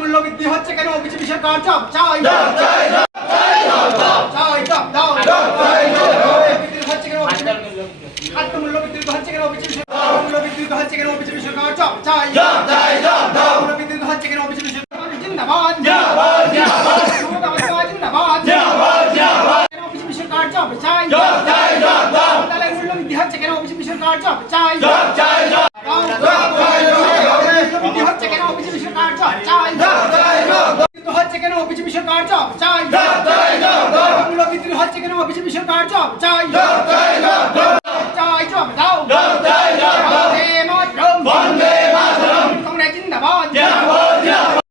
মূল্যবৃদ্ধি হচ্ছে কেন? বিজেপি সরকার জব চাই, খাদ্য মূল্যবৃদ্ধি হচ্ছে কেন? বিজেপি সরকার মূল্যবৃদ্ধি হচ্ছে কেন? বিজেপি সরকার জব চাই, মূল্যবৃদ্ধি হচ্ছে কেন? বিজেপি সরকার জিন্দাবাদ, বিজেপি সরকার জব চাই, মূল্যবৃদ্ধি হচ্ছে কেন? বিজেপি সরকার জব চাই, মূল্যবৃদ্ধি হচ্ছে কেন? বিজেপি সরকার জব চাই, হচ্ছে কেন? বিজেপি সরকার জব চাই, মূল্যবৃদ্ধি হচ্ছে কেন? বিজেপি সরকার জব চাই, চাই জব দাও, বন্দে মাতরম, বন্দে মাতরম, তোমরা জিন্দাবাদ,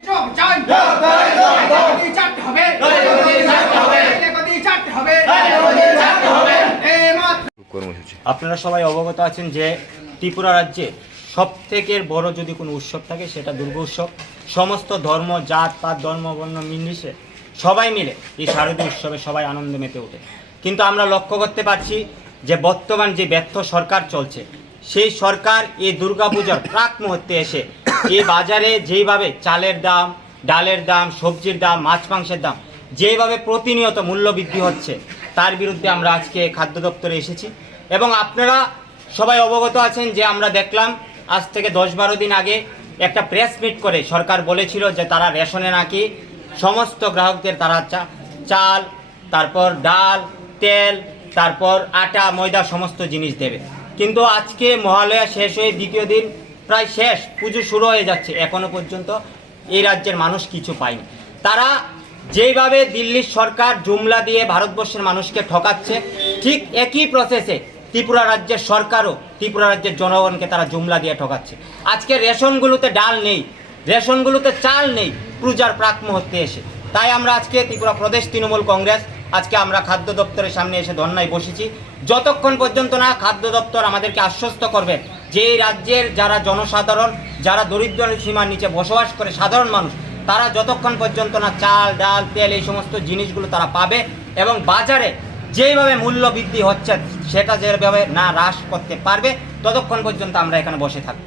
জব চাই, চারটে হবে, চারটে হবে। আপনারা সবাই অবগত আছেন যে ত্রিপুরা রাজ্যে সবথেকে বড় যদি কোনো উৎসব থাকে সেটা দুর্গা উৎসব। সমস্ত ধর্ম, জাত পাত, ধর্ম বর্ণ নির্বিশেষে সবাই মিলে এই শারদীয় উৎসবে সবাই আনন্দে মেতে ওঠে। কিন্তু আমরা লক্ষ্য করতে পারছি যে বর্তমান যে ব্যর্থ সরকার চলছে, সেই সরকার এই দুর্গাপূজার প্রাক মুহূর্তে এসে এই বাজারে যেইভাবে চালের দাম, ডালের দাম, সবজির দাম, মাছ মাংসের দাম যেভাবে প্রতিনিয়ত মূল্য বৃদ্ধি হচ্ছে, তার বিরুদ্ধে আমরা আজকে খাদ্য দপ্তরে এসেছি। এবং আপনারা সবাই অবগত আছেন যে আমরা দেখলাম আজ থেকে 10-12 দিন আগে একটা প্রেস মিট করে সরকার বলেছিল যে তারা রেশনে নাকি সমস্ত গ্রাহকদের তারা চাল, তারপর ডাল, তেল, তারপর আটা, ময়দা সমস্ত জিনিস দেবে। কিন্তু আজকে মহালয়া শেষ হয়ে দ্বিতীয় দিন প্রায় শেষ, পুজো শুরু হয়ে যাচ্ছে, এখনো পর্যন্ত এই রাজ্যের মানুষ কিছু পায়নি। তারা যেইভাবে দিল্লির সরকার জুমলা দিয়ে ভারতবর্ষের মানুষকে ঠকাচ্ছে, ঠিক একই প্রসেসে ত্রিপুরা রাজ্যের সরকারও ত্রিপুরা রাজ্যের জনগণকে তারা জুমলা দিয়ে ঠকাচ্ছে। আজকে রেশনগুলোতে ডাল নেই, রেশনগুলোতে চাল নেই পূজার প্রাক মুহূর্তে এসে। তাই আমরা আজকে ত্রিপুরা প্রদেশ তৃণমূল কংগ্রেস আজকে আমরা খাদ্য দপ্তরের সামনে এসে ধর্নায় বসেছি। যতক্ষণ পর্যন্ত না খাদ্য দপ্তর আমাদেরকে আশ্বস্ত করবে যে এই রাজ্যের যারা জনসাধারণ, যারা দরিদ্র সীমার নিচে বসবাস করে সাধারণ মানুষ, তারা যতক্ষণ পর্যন্ত না চাল, ডাল, তেল এই সমস্ত জিনিসগুলো তারা পাবে এবং বাজারে যেইভাবে মূল্য বৃদ্ধি হচ্ছে সেটা যেভাবে না হ্রাস করতে পারবে, ততক্ষণ পর্যন্ত আমরা এখানে বসে থাকব।